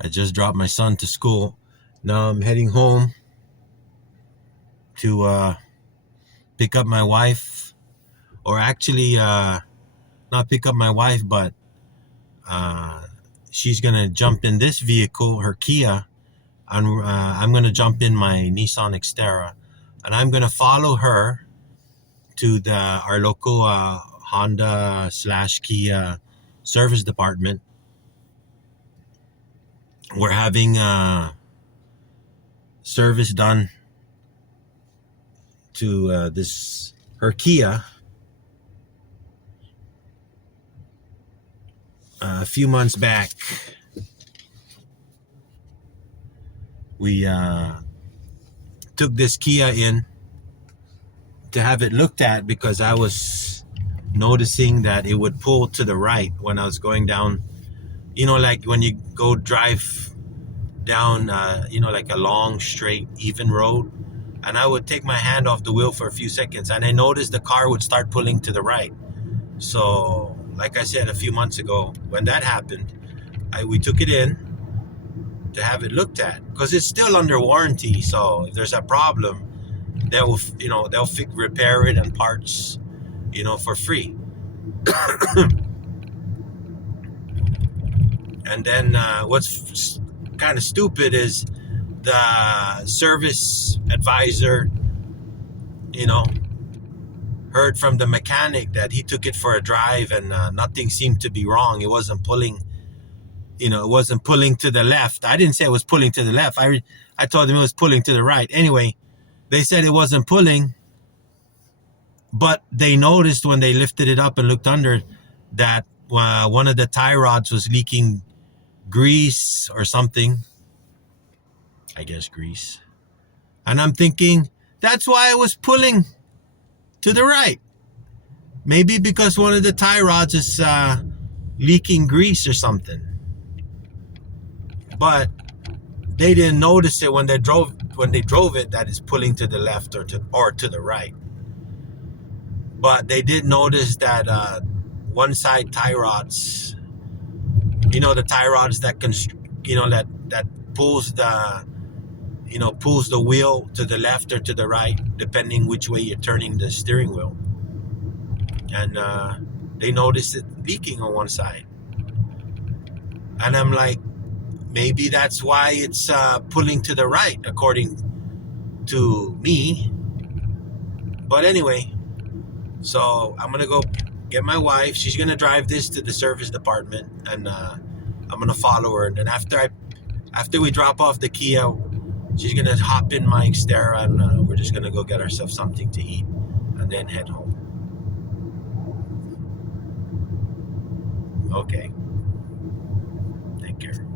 I just dropped my son to school. Now I'm heading home to pick up my wife, or actually, not pick up my wife, but uh, she's gonna jump in this vehicle, her Kia, and I'm gonna jump in my Nissan Xterra, and I'm gonna follow her to our local Honda / Kia service department. We're having service done to this her Kia a few months back. We took this Kia in to have it looked at because I was noticing that it would pull to the right when I was going down. You know, like when you go drive down, like a long, straight, even road. And I would take my hand off the wheel for a few seconds, and I noticed the car would start pulling to the right. So, like I said a few months ago, when that happened, we took it in to have it looked at because it's still under warranty. So if there's a problem, they'll repair it and parts, for free. And then what's kind of stupid is the service advisor, heard from the mechanic that he took it for a drive and nothing seemed to be wrong. It wasn't pulling, it wasn't pulling to the left. I didn't say it was pulling to the left. I told him it was pulling to the right. Anyway, they said it wasn't pulling, but they noticed when they lifted it up and looked under that one of the tie rods was leaking grease or something. I guess grease. And I'm thinking, that's why I was pulling to the right. Maybe because one of the tie rods is leaking grease or something. But they didn't notice it when they drove it that it's pulling to the left or to the right. But they did notice that one side tie rods, the tie rods that that pulls the wheel to the left or to the right, depending which way you're turning the steering wheel. And they noticed it leaking on one side. And I'm like, maybe that's why it's pulling to the right, according to me. But anyway, so I'm going to go get my wife. She's going to drive this to the service department, and I'm going to follow her. And then after we drop off the Kia, she's going to hop in my Xterra, and we're just going to go get ourselves something to eat and then head home. Okay. Take care.